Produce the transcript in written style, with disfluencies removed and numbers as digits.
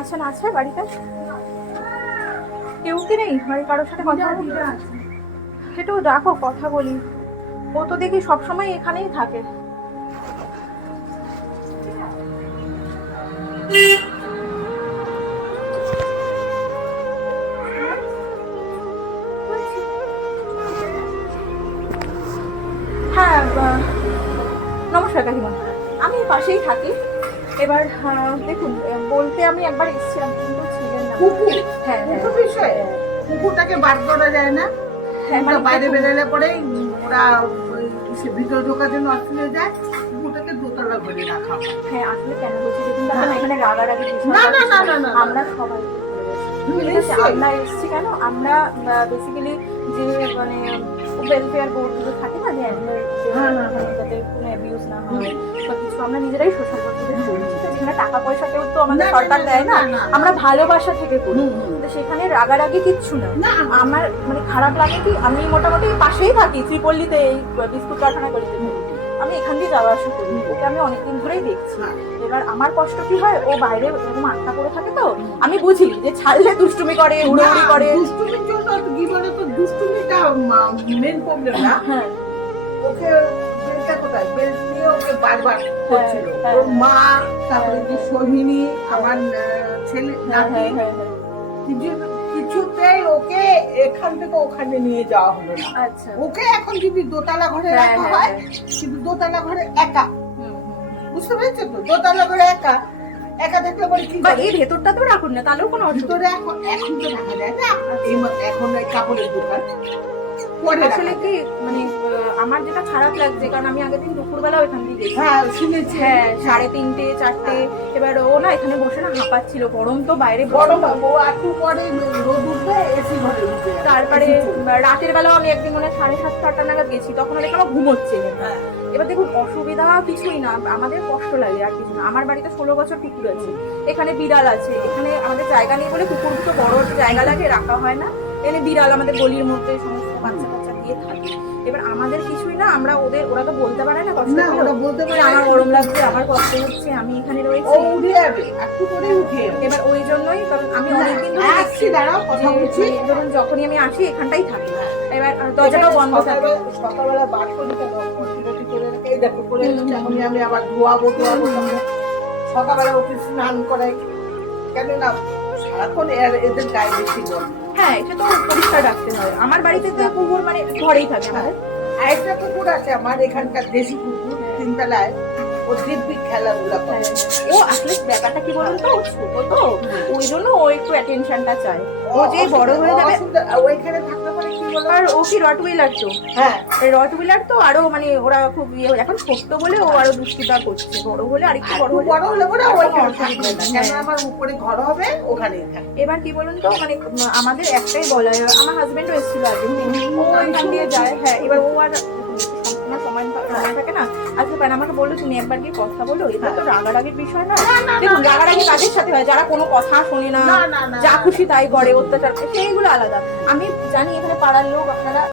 আছেন আছে বাড়িতে? কেউ কি নেই বাড়ির কারোর সাথে কথা বলি? সেটাও দেখো, কথা বলি। ও তো দেখি সবসময় এখানেই থাকে। হ্যাঁ, নমস্কার কাকিমা, আমি পাশেই থাকি। এবার দেখুন, বলতে আমি একবার এসেছিলাম কিন্তু ছিলেন না। হ্যাঁ, বিষয়ে কুকুরটাকে বার করা যায় না? হ্যাঁ, মানে বাইরে বেরোলে পরে ওরা ভিতরে ঢোকার জন্য অস্ট্রেলিয়া যায়, কুকুরটাকে দোতলা ঘরে রাখা হয়। হ্যাঁ, আসলে কেন বলছি দেখুন, তখন এখানে রাগারাগি না না না না না আমরা সবাই আমরা এসেছি কেন, আমরা বেসিক্যালি যে মানে ওয়েলফেয়ার বোর্ডগুলো থাকে না, যে অ্যানিমেল যাতে কোনো অ্যাবিউজ না হয় বা কিছু, আমরা নিজেরাই সোশ্যাল ওয়ার্ক করে করি। সেখানে টাকা পয়সাতেও তো আমাদের সরকার দেয় না, আমরা ভালোবাসা থেকে করি। তো সেখানে রাগারাগি কিচ্ছু না। আমার মানে খারাপ লাগে কি, আমি মোটামুটি পাশেই থাকি, ত্রিপল্লীতে, এই বিস্কুট কারখানা গলিতে থাকি। আমি এখান দিয়ে যাওয়া আসা করি, ওকে আমি অনেকদিন ধরেই দেখছি। এবার আমার কষ্ট কি হয়, ও বাইরে এরকম আটকা করে থাকে, তো আমি বুঝি যে ছাড়লে দুষ্টুমি করে, উড়াউড়ি করে। দুষ্টুমির জন্য জীবনে তো দুষ্টুমিটা মেন প্রবলেম না। হ্যাঁ, ওকে বেলটা কোথায়, বেল্ট নিয়ে ওকে বারবার করছিল ওর মা, তারপরে যে সোহিনী আমার ছেলে নাতি, কিছুতেই ওকে এখান থেকে ওখানে নিয়ে যাওয়া হলো না। আচ্ছা, ওকে এখন যদি দোতলা ঘরে রাখা হয়, কিন্তু দোতলা ঘরে একা, বুঝতে পেরেছো তো? দোতলা ঘরে একা একা থাকলে বলে কি, বা এই ভেতরটা তো রাখুন না, তাহলেও কোনো অসুবিধা। ভিতরে এখন তো রাখা যায় না, এখন ওই কাপড়ের দোকান। আসলে কি মানে আমার যেটা খারাপ লাগছে, কারণ আমি আগের দিন দুপুরবেলা ওইখান দিয়ে গেছি। হ্যাঁ শুনেছি। হ্যাঁ, 3:30 4টে। এবার ও না এখানে বসে না হাঁপাচ্ছিল, গরম তো বাইরে গরম, ও একটু পরে রোদ উঠবে, এসি ঘরে উঠবে। তারপরে রাতের বেলাও আমি একদিন মনে 7:30 8টা নাগাদ গেছি, তখন দেখলাম ও ঘুমোচ্ছে। এবার দেখুন, অসুবিধা কিছুই না, আমাদের কষ্ট লাগে আর কিছু না। আমার বাড়িতে 16 বছর কুকুর আছে, এখানে বিড়াল আছে, এখানে আমাদের জায়গা নেই বলে কুকুর তো বড় জায়গা লাগে, রাখা হয় না। এখানে বিড়াল আমাদের গলির মধ্যে সমস্ত বাচ্চা কাচ্চা দিয়ে থাকে। এবার আমাদের কিছুই না, আমরা ওরা তো বলতে পারে না কষ্ট, ওরা বলতে পারে আমার গরম লাগছে, আমার কষ্ট হচ্ছে, আমি এখানে রয়েছি। ও উঠে যাবে, একটু করে উঠে যাবে। এবার ওই জন্যই, কারণ আমি অনেকদিন ধরে আসছি, দাঁড়াও কথা বলছি। ধরুন যখনই আমি আসি এখানটাই থাকি, এবার দরজাটাও বন্ধ থাকে। সকালবেলা বার করি কেন, করে রেখে এই দেখো করে এখনই আমি আবার ধোয়াবো। সকালবেলা উঠে স্নান করাই, কেন না সারাক্ষণ এদের গায়ে বেশি গরম। হ্যাঁ, এটা তো পরিষ্কার রাখতে হয়। আমার বাড়িতে তো কুকুর মানে ঘরেই থাকে আমাদের। একটা কুকুর আছে আমার এখানকার, দেশি কুকুর, 3 তলায়, ও দিব্যি খেলাধুলা করে। ও আসলে ব্যাপারটা কি বলুন তো, ও ছোট তো, ওই জন্য ও একটু অ্যাটেনশনটা চায়। ও যে বড় হয়ে যাবে, ওইখানে থাকতে পারে কি বলো। আর ও কি রটউইলার তো, হ্যাঁ রটউইলার তো আরো মানে ওরা খুব এখন ছোট্ট বলে ও আরো দুষ্টিটা করছে, বড় হলে আরেকটু বড় হলে পরে ওইখানে থাকবে না, কেন আমার উপরে ঘর হবে, ওখানেই থাকবে। এবার কি বলুন তো, মানে আমাদের একটাই বলা, আমার হাজবেন্ডও এসেছিল আগে, ও এখান দিয়ে যায়। হ্যাঁ, এবার ও আর সময় থাকে না। আচ্ছা কেন আমাকে বললো তুমি একবার গিয়ে কথা বলো, এটা তো রাগারাগির বিষয় না। দেখুন, রাগারাগি কাদের সাথে হয়, যারা কোনো কথা শোনে না, যা খুশি তাই করে, অত্যাচার করে, সেইগুলো আলাদা। আমি জানি এখানে পাড়ার লোক আপনারা